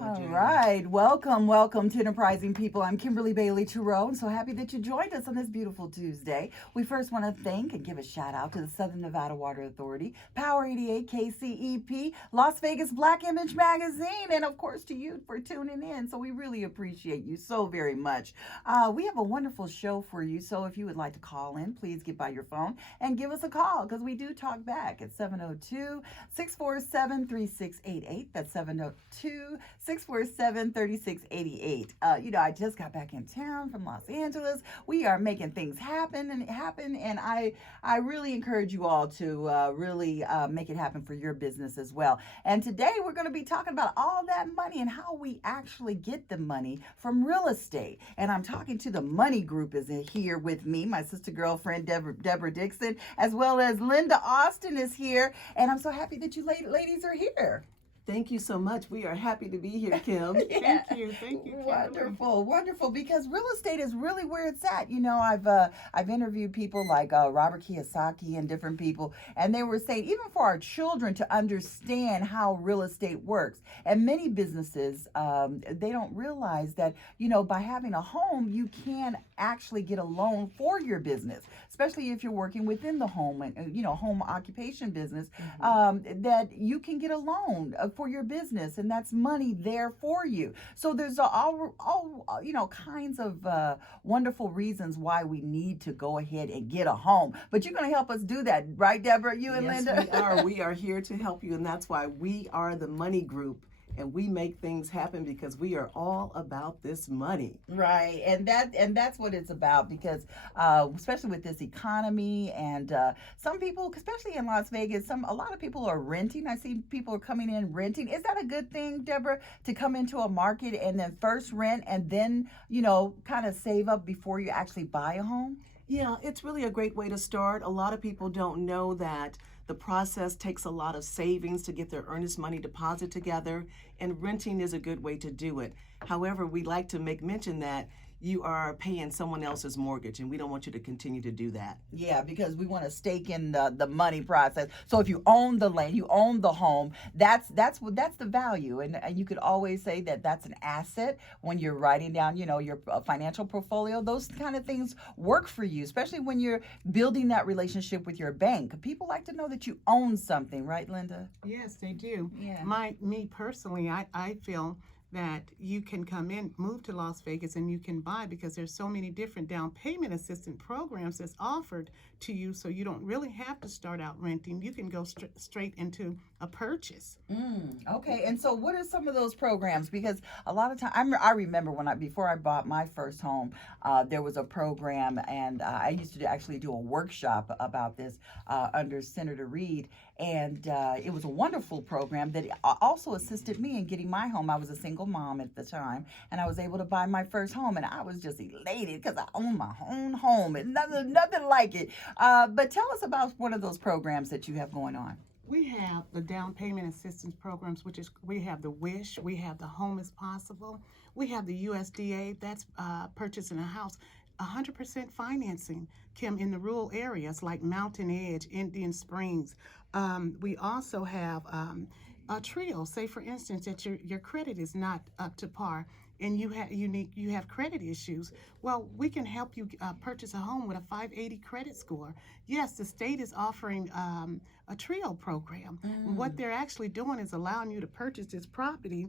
All Jane. right. Welcome to Enterprising People. I'm Kimberly Bailey Tureaud. I'm so happy that you joined us on this beautiful Tuesday. We first want to thank and give a shout out to the Southern Nevada Water Authority, Power 88 KCEP, Las Vegas Black Image Magazine, and of course to you for tuning in. So we really appreciate you so very much. We have a wonderful show for you. So if you would like to call in, please get by your phone and give us a call because we do talk back at 702-647-3688. That's 702-647-3688. I just got back in town from Los Angeles. We are making things happen, and I really encourage you all to really make it happen for your business as well. And today we're going to be talking about all that money and how we actually get the money from real estate. And I'm talking to the Money Group is here with me. My sister girlfriend Deborah Dixon, as well as Linda Austin is here. And I'm so happy that you ladies are here. Thank you so much. We are happy to be here, Kim. Yeah. Thank you. Wonderful. Because real estate is really where it's at. I've interviewed people like Robert Kiyosaki and different people, and they were saying even for our children to understand how real estate works. And many businesses they don't realize that by having a home you can actually get a loan for your business, especially if you're working within the home and home occupation business. That you can get a loan for your business, and that's money there for you. So there's all kinds of wonderful reasons why we need to go ahead and get a home. But you're going to help us do that, right, Deborah? You and Yes, Linda? we are. We are here to help you, and that's why we are the Money Group. And we make things happen because we are all about this money. Right, and that's what it's about, because especially with this economy, and some people, especially in Las Vegas, a lot of people are renting. I see people are coming in renting. Is that a good thing, Deborah, to come into a market and then first rent and then kind of save up before you actually buy a home? Yeah, it's really a great way to start. A lot of people don't know that the process takes a lot of savings to get their earnest money deposit together, and renting is a good way to do it. However, we like to make mention that you are paying someone else's mortgage, and we don't want you to continue to do that. Yeah, because we want to stake in the money process. So if you own the land, you own the home, that's the value. And you could always say that that's an asset when you're writing down, your financial portfolio. Those kind of things work for you, especially when you're building that relationship with your bank. People like to know that you own something, right, Linda? Yes, they do. Yeah. Me personally, I feel that you can come in, move to Las Vegas, and you can buy, because there's so many different down payment assistance programs that's offered to you, so you don't really have to start out renting. You can go straight into a purchase. Okay, and so what are some of those programs? Because a lot of time, I remember before I bought my first home, there was a program, and I used to actually do a workshop about this under Senator Reed, and it was a wonderful program that also assisted me in getting my home. I was a single mom at the time, and I was able to buy my first home, and I was just elated because I own my own home, and nothing like it. But tell us about one of those programs that you have going on. We have the down payment assistance programs, which is, we have the WISH, we have the Home is Possible, we have the USDA, that's purchasing a house. 100% financing, Kim, in the rural areas like Mountain Edge, Indian Springs. We also have a trio. Say, for instance, that your credit is not up to par, and you have credit issues. Well, we can help you purchase a home with a 580 credit score. Yes, the state is offering a trio program. What they're actually doing is allowing you to purchase this property,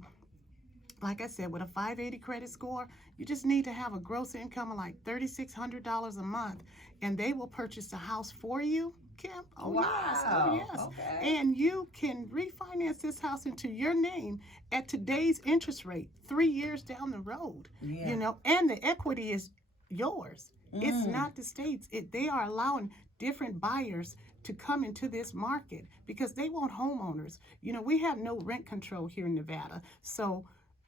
like I said, with a 580 credit score. You just need to have a gross income of like $3,600 a month, and they will purchase the house for you, Kim. Oh, wow. Yes. Okay. And you can refinance this house into your name at today's interest rate, 3 years down the road. Yeah. And the equity is yours. It's not the state's. They are allowing different buyers to come into this market because they want homeowners. We have no rent control here in Nevada. So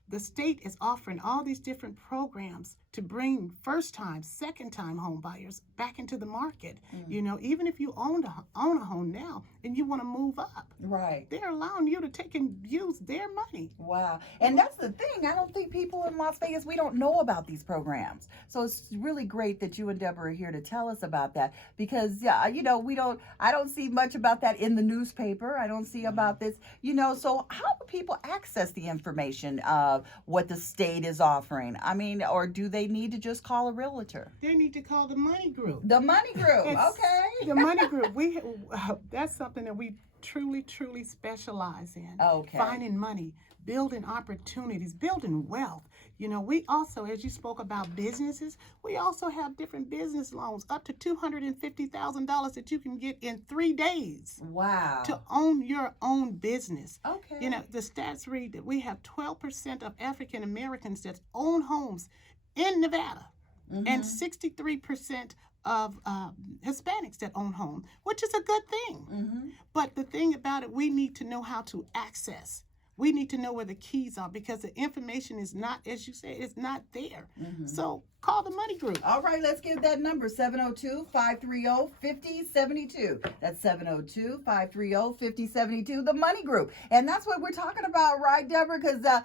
the state is offering all these different programs to bring first-time, second-time home buyers back into the market. You know, even if you own a home now and you want to move up, Right. they're allowing you to take and use their money. Wow. And that's the thing. I don't think people in Las Vegas, we don't know about these programs. So it's really great that you and Deborah are here to tell us about that, because, you know, I don't see much about that in the newspaper. I don't see about this, you know. So how do people access the information of what the state is offering? I mean, or do they need to just call a realtor? They need to call the Money Group. The Money Group. It's Okay. The Money Group. That's something that we truly specialize in. Okay. Finding money, building opportunities, building wealth. You know, we also, as you spoke about businesses, we also have different business loans up to $250,000 that you can get in 3 days Wow. to own your own business. Okay. You know, the stats read that we have 12% of African Americans that own homes in Nevada, and 63% of Hispanics that own homes, which is a good thing. But the thing about it, we need to know how to access. We need to know where the keys are, because the information is not, as you say, it's not there. So call the Money Group. All right, let's give that number, 702-530-5072. That's 702-530-5072, the Money Group. And that's what we're talking about, right, Deborah? Because, I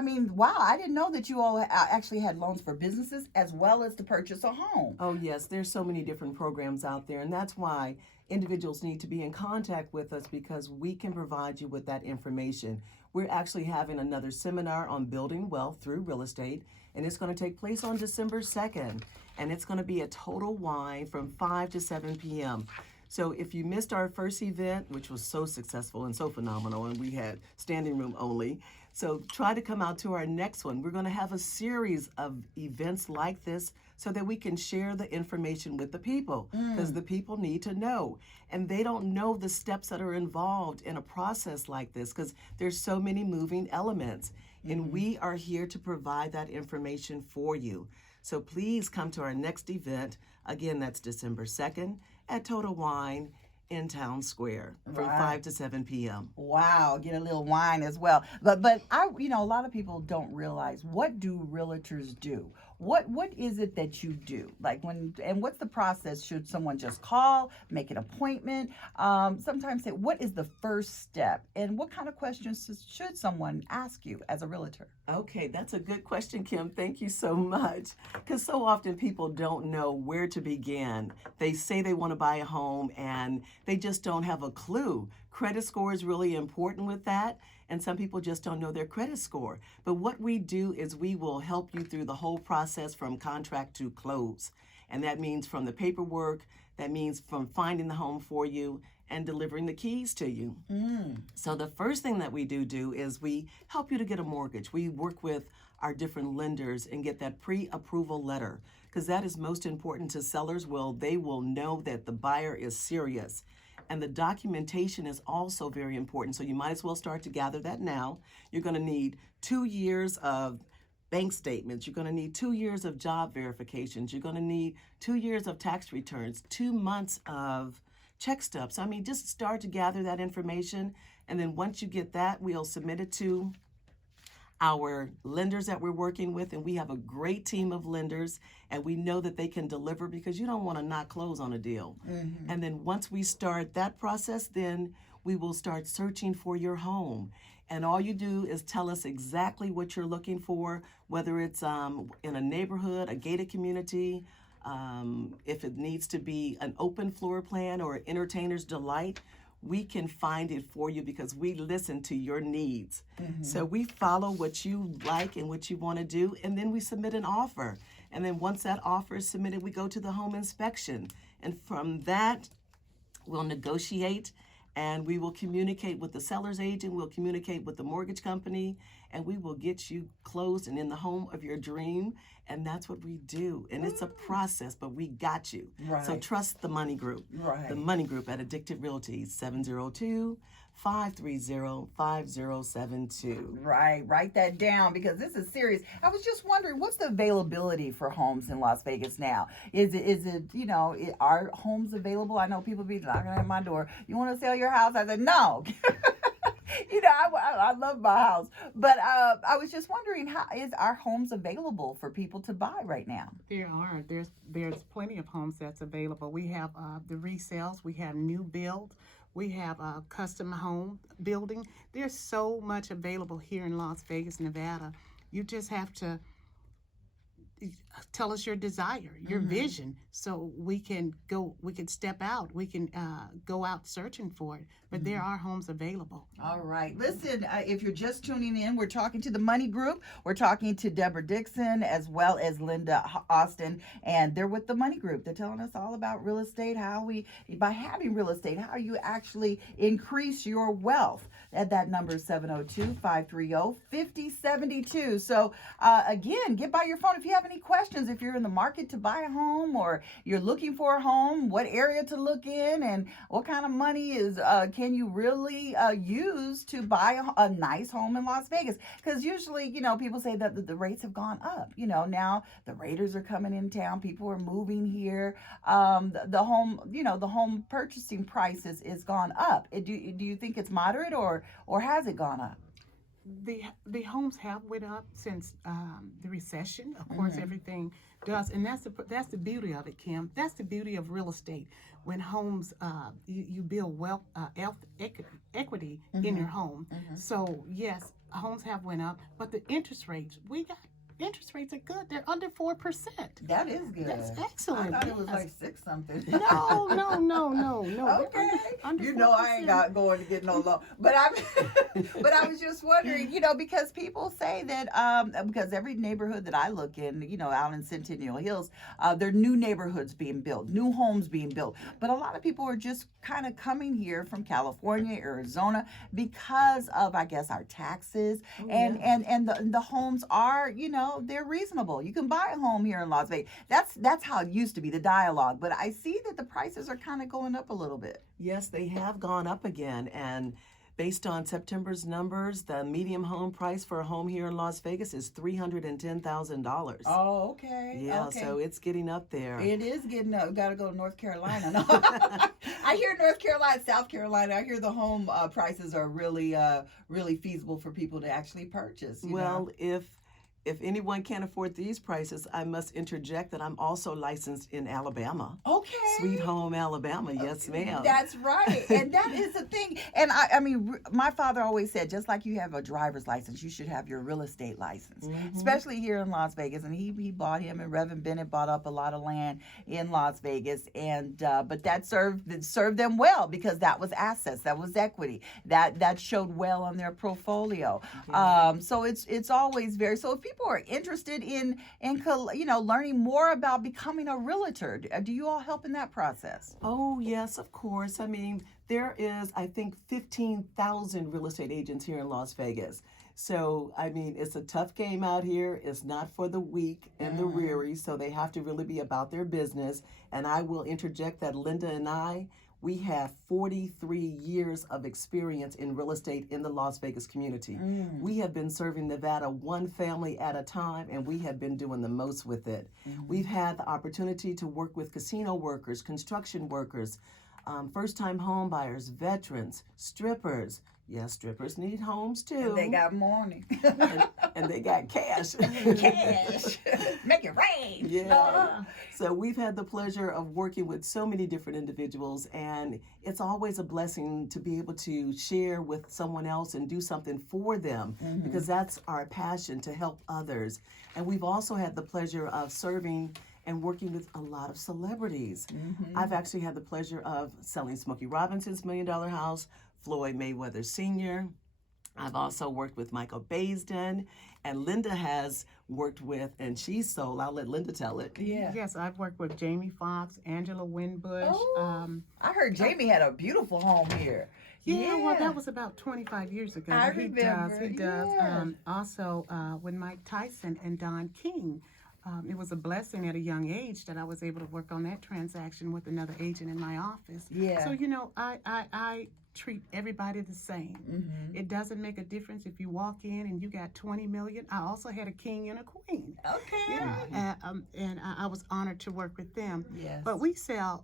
mean, wow, I didn't know that you all actually had loans for businesses as well as to purchase a home. Oh, yes, there's so many different programs out there, and that's why individuals need to be in contact with us, because we can provide you with that information. We're actually having another seminar on building wealth through real estate, and it's going to take place on December 2nd, and it's going to be at Total Wine from 5 to 7 p.m. So if you missed our first event, which was so successful and so phenomenal, and we had standing room only, so try to come out to our next one. We're going to have a series of events like this so that we can share the information with the people, because the people need to know. And they don't know the steps that are involved in a process like this, because there's so many moving elements. And we are here to provide that information for you. So please come to our next event. Again, that's December 2nd at Total Wine in Town Square from 5 to 7 p.m. Wow, get a little wine as well. But you know, a lot of people don't realize, what do realtors do? What is it that you do? Like and what's the process? Should someone just call, make an appointment? Sometimes say, what is the first step? And what kind of questions should someone ask you as a realtor? Okay, that's a good question, Kim. Thank you so much. Because so often people don't know where to begin. They say they want to buy a home and they just don't have a clue. Credit score is really important with that, and some people just don't know their credit score. But what we do is we will help you through the whole process from contract to close. And that means from the paperwork, that means from finding the home for you and delivering the keys to you. So the first thing that we do is we help you to get a mortgage. We work with our different lenders and get that pre-approval letter, because that is most important to sellers. Well, they will know that the buyer is serious. And the documentation is also very important. So you might as well start to gather that now. You're going to need 2 years of bank statements. You're going to need 2 years of job verifications. You're going to need 2 years of tax returns, 2 months of check stubs. I mean, just start to gather that information. And then once you get that, we'll submit it to our lenders that we're working with, and we have a great team of lenders, and we know that they can deliver, because you don't want to not close on a deal. And then once we start that process, then we will start searching for your home. And all you do is tell us exactly what you're looking for, whether it's in a neighborhood, a gated community, if it needs to be an open floor plan or an entertainer's delight. We can find it for you, because we listen to your needs. So we follow what you like and what you want to do, and then we submit an offer. And then once that offer is submitted, we go to the home inspection. And from that, we'll negotiate, and we will communicate with the seller's agent, we'll communicate with the mortgage company, and we will get you closed and in the home of your dream. And that's what we do. And it's a process, but we got you. Right. So trust the Money Group. Right. The Money Group at Addicted Realty, 702-530-5072. Right, write that down, because this is serious. I was just wondering, what's the availability for homes in Las Vegas now? Is it you know, are homes available? I know people be knocking at my door. You want to sell your house? I said, no. I love my house, but I was just wondering, how is our homes available for people to buy right now? There's plenty of homes that's available. We have the resales, we have new builds, we have a custom home building. There's so much available here in Las Vegas, Nevada. You just have to tell us your desire, your vision, so we can step out, we can go out searching for it. But there are homes available. All right. Listen, if you're just tuning in, we're talking to the Money Group. We're talking to Deborah Dixon as well as Linda Austin, and they're with the Money Group. They're telling us all about real estate, by having real estate, how you actually increase your wealth. That number is 702-530-5072. So again, get by your phone if you have any questions. If you're in the market to buy a home, or you're looking for a home, what area to look in, and what kind of money can you really use to buy a nice home in Las Vegas? Because usually, people say that the rates have gone up. Now the Raiders are coming in town. People are moving here. The home purchasing price is gone up. Do you think it's moderate, or has it gone up? The homes have went up since the recession. Of course, everything does, and that's the beauty of it, Kim. That's the beauty of real estate. When homes, you build wealth, equity in your home. So yes, homes have went up, but the interest rates interest rates are good. They're under 4%. That is good. That's excellent. I thought it was like 6 something. No. Okay. Under I ain't 4%. got going to get no loan. But I was just wondering, because people say that because every neighborhood that I look in, out in Centennial Hills, there are new neighborhoods being built, new homes being built. But a lot of people are just kind of coming here from California, Arizona, because of, I guess, our taxes, and the homes are, they're reasonable. You can buy a home here in Las Vegas. That's how it used to be, the dialogue. But I see that the prices are kind of going up a little bit. Yes, they have gone up again, and based on September's numbers, the median home price for a home here in Las Vegas is $310,000. Oh, okay. Yeah, okay. So it's getting up there. It is getting up. Got to go to North Carolina. No. I hear North Carolina, South Carolina. I hear the home prices are really feasible for people to actually purchase. Well, if anyone can't afford these prices, I must interject that I'm also licensed in Alabama. Okay. Sweet home Alabama, yes ma'am. That's right. And that is the thing. And I mean, my father always said, just like you have a driver's license, you should have your real estate license, especially here in Las Vegas. And he bought him, and Reverend Bennett bought up a lot of land in Las Vegas. And but that served them well, because that was assets, that was equity, that showed well on their portfolio. So it's always so if people are interested in learning more about becoming a realtor, do you all help in that process? Oh, yes, of course. I mean, there is, I think, 15,000 real estate agents here in Las Vegas. So, I mean, it's a tough game out here. It's not for the weak and the weary, so they have to really be about their business. And I will interject that Linda and we have 43 years of experience in real estate in the Las Vegas community. We have been serving Nevada one family at a time, and we have been doing the most with it. We've had the opportunity to work with casino workers, construction workers, first-time home buyers, veterans, strippers. Yes, strippers need homes too. And they got money. and they got cash. Cash. Make it rain. Yeah. So we've had the pleasure of working with so many different individuals, and it's always a blessing to be able to share with someone else and do something for them, because that's our passion, to help others. And we've also had the pleasure of serving and working with a lot of celebrities. I've actually had the pleasure of selling Smokey Robinson's $1 Million House, Floyd Mayweather Sr. I've also worked with Michael Baisden, and Linda has worked with, and she's sold, I'll let Linda tell it. Yeah. Yes, I've worked with Jamie Foxx, Angela Winbush. I heard Jamie had a beautiful home here. Yeah, well, that was about 25 years ago. I He remember. does. Yeah. Also, with Mike Tyson and Don King. It was a blessing at a young age that I was able to work on that transaction with another agent in my office. Yeah. So, I treat everybody the same. It doesn't make a difference if you walk in and you got 20 million. I also had a king and a queen. Okay. Yeah, and I was honored to work with them. Yes. But we sell,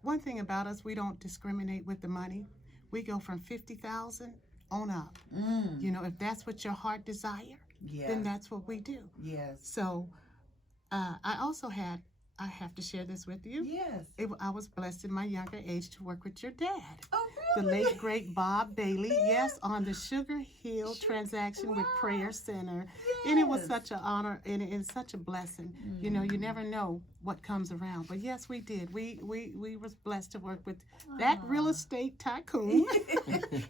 one thing about us, we don't discriminate with the money. we go from 50,000 on up. Mm. You know, if that's what your heart desire, Yeah. then that's what we do. Yes. So I also had, I have to share this with you. Yes. I was blessed in my younger age to work with your dad. Oh, The really? late, great Bob Bailey, yes, on the Sugar Hill transaction with Wow. Prayer Center. And it was Yes. such an honor and such a blessing. You know, you never know what comes around. But yes, we did. We was blessed to work with that real estate tycoon.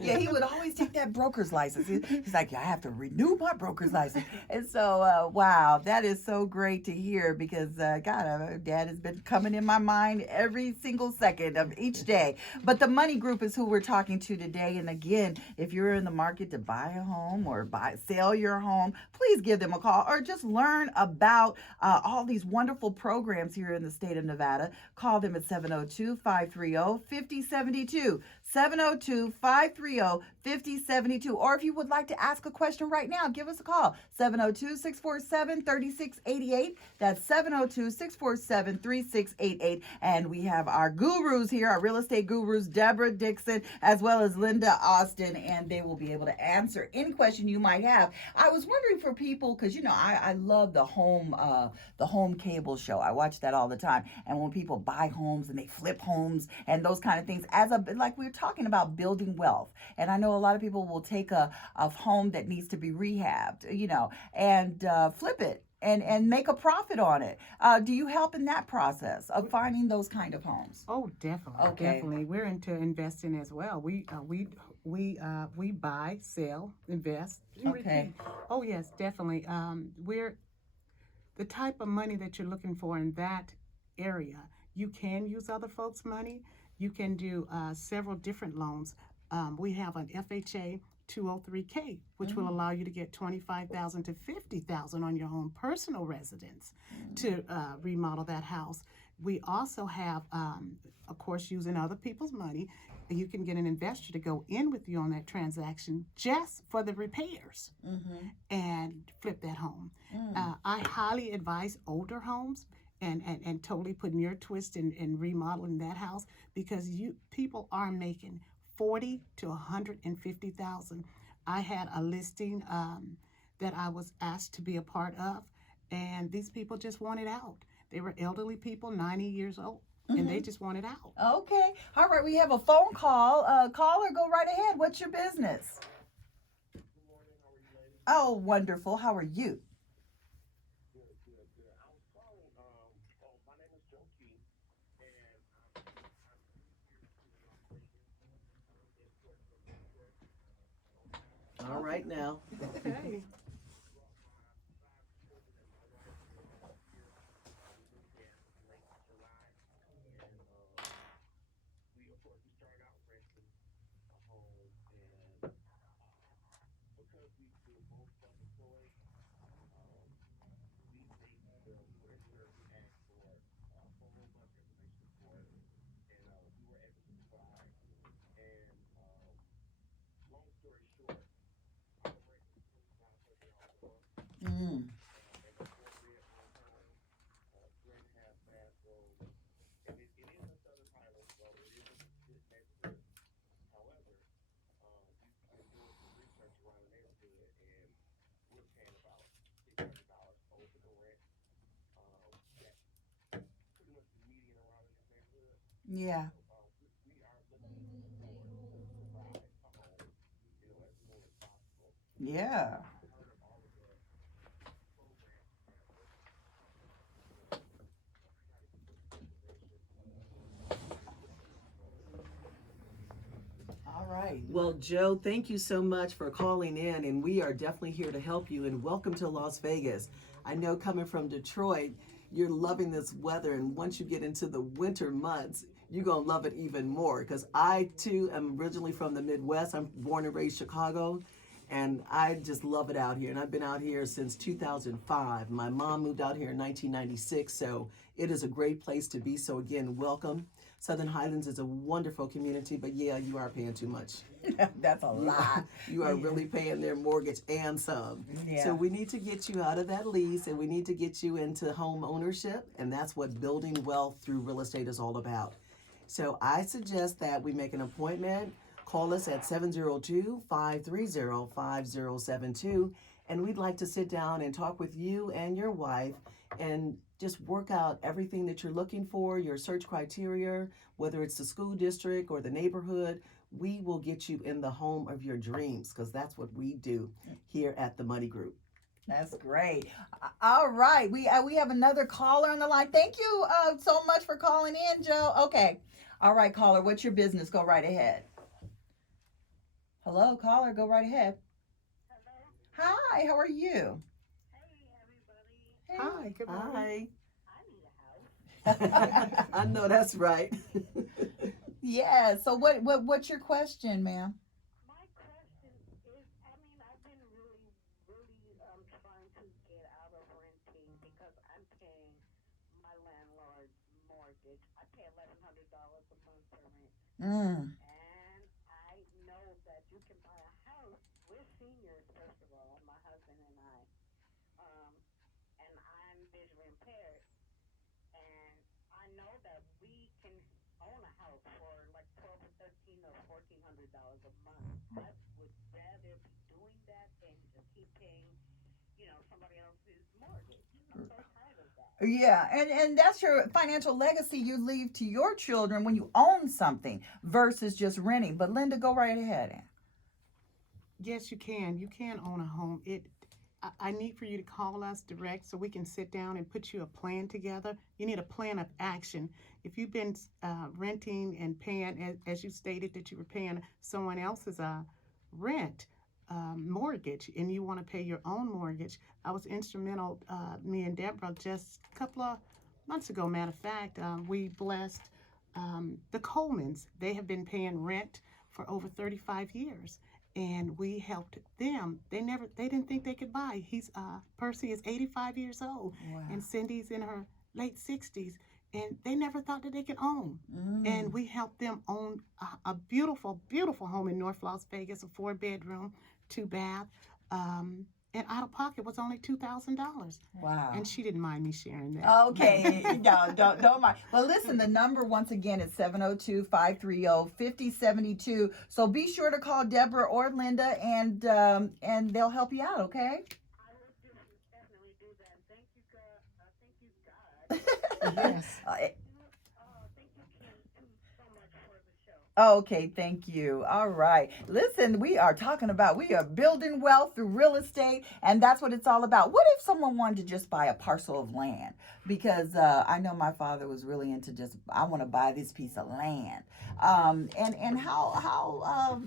Yeah, he would always take that broker's license. He's like, I have to renew my broker's license. And so, wow, that is so great to hear because, God, Dad has been coming in my mind every single second of each day. But the Money Group is who we're talking to today. And again, if you're in the market to buy a home or sell your home, please give them a call or just learn about all these wonderful programs here in the state of Nevada. Call them at 702-530-5072. 702-530-5072. Or if you would like to ask a question right now, give us a call. 702-647-3688. That's 702-647-3688. And we have our gurus here, our real estate gurus, Deborah, Dixon, as well as Linda Austin, and they will be able to answer any question you might have. I was wondering for people, because you know I love the home cable show. I watch that all the time. And when people buy homes and they flip homes and those kind of things, like we were talking about building wealth. And I know a lot of people will take a home that needs to be rehabbed, you know, and flip it and make a profit on it. Do you help in that process of finding those kind of homes? Oh, definitely, Okay. definitely. We're into investing as well. We buy, sell, invest, and Okay. repeat. Oh yes, definitely. We're the type of money that you're looking for in that area. You can use other folks' money. You can do several different loans. We have an FHA 203K, which will allow you to get $25,000 to $50,000 on your own personal residence to remodel that house. We also have, of course, using other people's money, you can get an investor to go in with you on that transaction just for the repairs and flip that home. I highly advise older homes and totally putting your twist in remodeling that house because people are making $40,000 to $150,000. I had a listing that I was asked to be a part of, and these people just wanted out. They were elderly people, 90 years old, and they just wanted out. Okay. All right. We have a phone call. Caller, go right ahead. What's your business? Good morning, how are you, ladies? Oh, wonderful. How are you? Good. I was calling, my name is Joe Key, and I'm here to All right now. Okay. we started out renting a home, and because we were both self-employed, we made the solicitor ask for a whole bunch of information for us, and we were able to provide. And long story short, our rent was $2,500 a month. Mm. And a 4-bedroom home, 3.5 bathrooms, and it is in Southern Highlands, so it is a good neighborhood. However, we've been doing some research around the neighborhood, and we're paying about $600 over the rent. That's pretty much the median around in this neighborhood. Yeah. We are looking to provide a home, as soon as possible. Yeah. Heard of all of the programs that we're All right. Well, Joe, thank you so much for calling in, and we are definitely here to help you, and welcome to Las Vegas. I know coming from Detroit, you're loving this weather, and once you get into the winter months, you're going to love it even more, because I, too, am originally from the Midwest. I'm born and raised Chicago, and I just love it out here, and I've been out here since 2005. My mom moved out here in 1996, so it is a great place to be. So again, welcome. Southern Highlands is a wonderful community, but yeah, you are paying too much. That's a lot. You are really paying their mortgage and some. Yeah. So we need to get you out of that lease, and we need to get you into home ownership, and that's what building wealth through real estate is all about. So I suggest that we make an appointment Call us at 702-530-5072, and we'd like to sit down and talk with you and your wife and just work out everything that you're looking for, your search criteria, whether it's the school district or the neighborhood. We will get you in the home of your dreams, because that's what we do here at the Money Group. That's great. All right, we have another caller on the line. Thank you so much for calling in, Joe. Okay. All right, caller, what's your business? Go right ahead. Hello, caller, go right ahead. Hello. Hi, how are you? Hey, everybody. Hi, good morning. Hi. I need a house. I know that's right. Yeah. So what's your question, ma'am? My question is, I've been really trying to get out of renting because I'm paying my landlord's mortgage. I pay $1,100 a month for rent. Mm. And I know that you can buy a house. We're seniors, first of all, my husband and I. And I'm visually impaired. And I know that we can own a house for like $1,200 or $1,300 or $1,400 a month. I would rather be doing that than to keep paying, somebody else's mortgage. I'm so tired of that. Yeah, and that's your financial legacy you leave to your children when you own something versus just renting. But Linda, go right ahead. Yes, you can. You can own a home. I need for you to call us direct so we can sit down and put you a plan together. You need a plan of action. If you've been renting and paying, as you stated that you were paying someone else's rent mortgage, and you want to pay your own mortgage, I was instrumental, me and Deborah, just a couple of months ago, matter of fact, we blessed the Colemans. They have been paying rent for over 35 years. And we helped them. They didn't think they could buy. Percy is 85 years old, Wow. and Cindy's in her late 60s, and they never thought that they could own. Mm. And we helped them own a beautiful, beautiful home in North Las Vegas, a 4-bedroom, 2-bath, and out of pocket was only $2,000. Wow. And she didn't mind me sharing that. Okay, no, don't mind. But listen, the number once again is 702-530-5072. So be sure to call Deborah or Linda, and they'll help you out. Okay. I will definitely do that. Thank you, God. Thank you, God. Yes. Thank you, Kim, too, so much for the show. Okay, thank you. All right. Listen, we are building wealth through real estate, and that's what it's all about. What if someone wanted to just buy a parcel of land? Because I know my father was really into I want to buy this piece of land. And how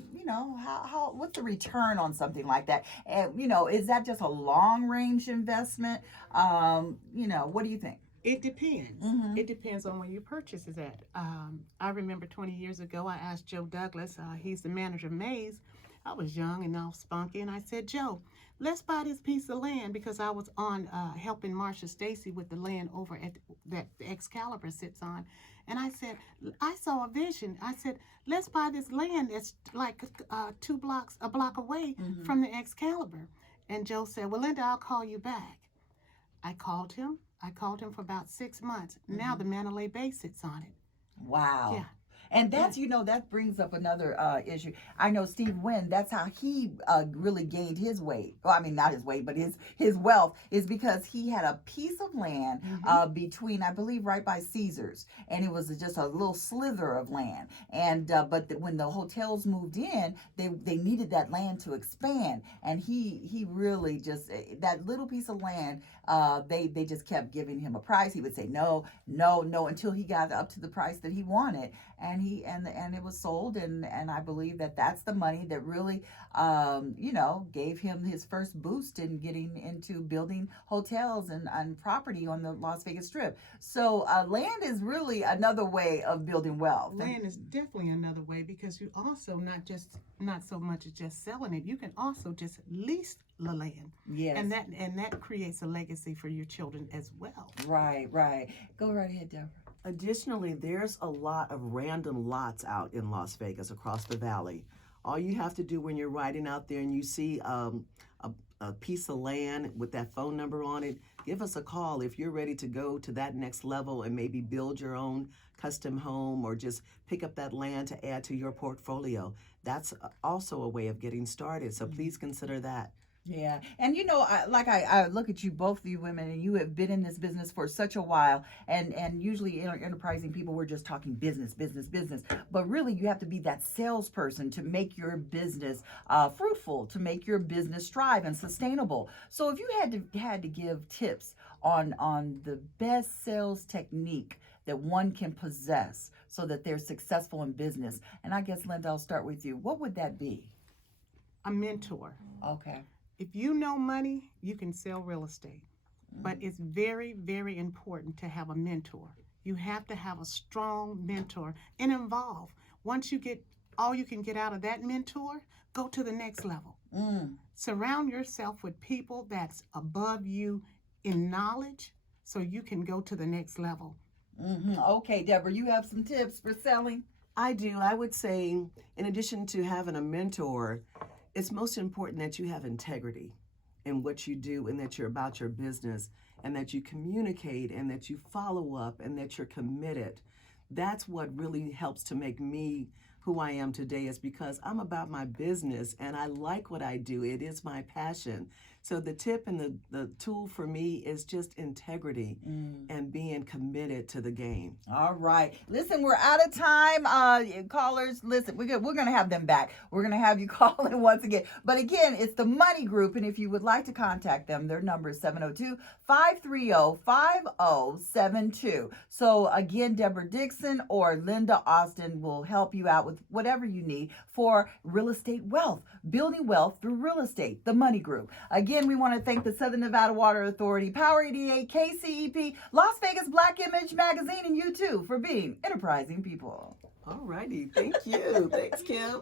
what's the return on something like that? And, is that just a long range investment? What do you think? It depends. Mhm. It depends on when your purchase is at. I remember 20 years ago, I asked Joe Douglas, he's the manager of Mays. I was young and all spunky, and I said, Joe, let's buy this piece of land, because I was on helping Marsha Stacy with the land over at that the Excalibur sits on. And I said, I saw a vision. I said, let's buy this land that's like a block away from the Excalibur. And Joe said, well, Linda, I'll call you back. I called him for about 6 months. Now the Mandalay Bay sits on it. Wow. Yeah. And that's, that brings up another issue. I know Steve Wynn, that's how he really gained his weight. Well, I mean, not his weight, but his wealth is because he had a piece of land between, I believe, right by Caesars. And it was just a little slither of land. And when the hotels moved in, they needed that land to expand. And he really just, that little piece of land, they just kept giving him a price. He would say no, until he got up to the price that he wanted. And it was sold, and I believe that's the money that really gave him his first boost in getting into building hotels and property on the Las Vegas Strip. So land is really another way of building wealth. Land is definitely another way, because you also not so much as just selling it. You can also just lease the land. Yes. And that creates a legacy for your children as well. Right. Go right ahead, Deborah. Additionally, there's a lot of random lots out in Las Vegas across the valley. All you have to do when you're riding out there and you see a a piece of land with that phone number on it, give us a call if you're ready to go to that next level and maybe build your own custom home or just pick up that land to add to your portfolio. That's also a way of getting started. So please consider that. Yeah. And I look at you, both of you women, and you have been in this business for such a while. And usually enterprising people, we're just talking business, business, business. But really, you have to be that salesperson to make your business fruitful, to make your business strive and sustainable. So if you had to give tips on the best sales technique that one can possess so that they're successful in business, and I guess, Linda, I'll start with you. What would that be? A mentor. Okay. If you know money, you can sell real estate. But it's very, very important to have a mentor. You have to have a strong mentor and involve. Once you get all you can get out of that mentor, go to the next level. Surround yourself with people that's above you in knowledge so you can go to the next level. Okay, Deborah, you have some tips for selling? I do. I would say, in addition to having a mentor, it's most important that you have integrity in what you do and that you're about your business and that you communicate and that you follow up and that you're committed. That's what really helps to make me who I am today, is because I'm about my business and I like what I do. It is my passion. So the tip and the tool for me is just integrity and being committed to the game. All right. Listen, we're out of time. Callers, listen, we're going to have them back. We're going to have you call in once again. But again, it's the Money Group. And if you would like to contact them, their number is 702-530-5072. So again, Deborah Dixon or Linda Austin will help you out with whatever you need for real estate wealth, building wealth through real estate, the Money Group. Again, we want to thank the Southern Nevada Water Authority, Power 88, KCEP, Las Vegas Black Image Magazine, and you too for being enterprising people. All righty. Thank you. Thanks, Kim.